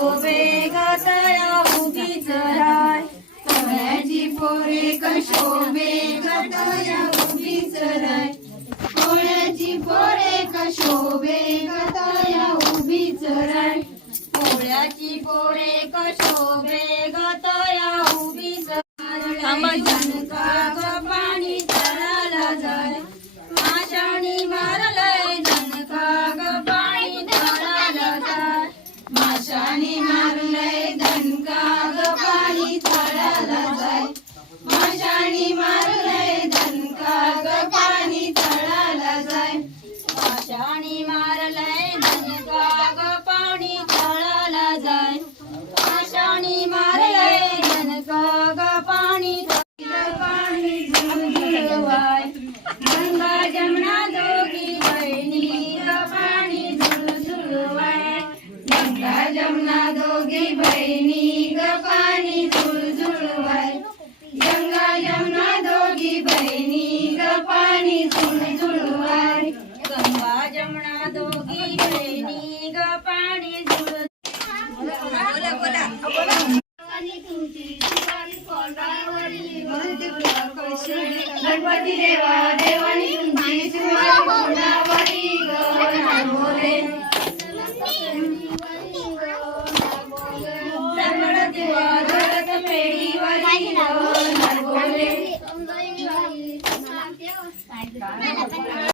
कशोभे गतया उभीच राय कोळ्याची पोरे कशोभे गतया उभीच राय कोळ्याची पोरे कशोभे गतया उभीच राय कोळ्याची पोरे कशोभे गतया उभीच जनका ग पाणी तळाला जाय माशाणी मारलय जनका ग पाणी तळाला जाय माशाणी मारलय जनका ग पाणी तळाला जाय माशाणी मारलय जनका ग पाणी तळाला जाय माशाणी मारलय जनका ग पाणी तळाला जाय माशाणी मारलय जनका ग पाणी झुळझुळवाय गंगा जमुना दोघी बहिणी ग पाणी झुळझुळवाय गंगा जमुना दोघी बहिणी ग पाणी झुळझुळवाय गंगा जमुना दोघी बहिणी ग पाणी झुळझुळवाय गंगा जमुना दोघी बहिणी ग पाणी गणपती देवा देवानी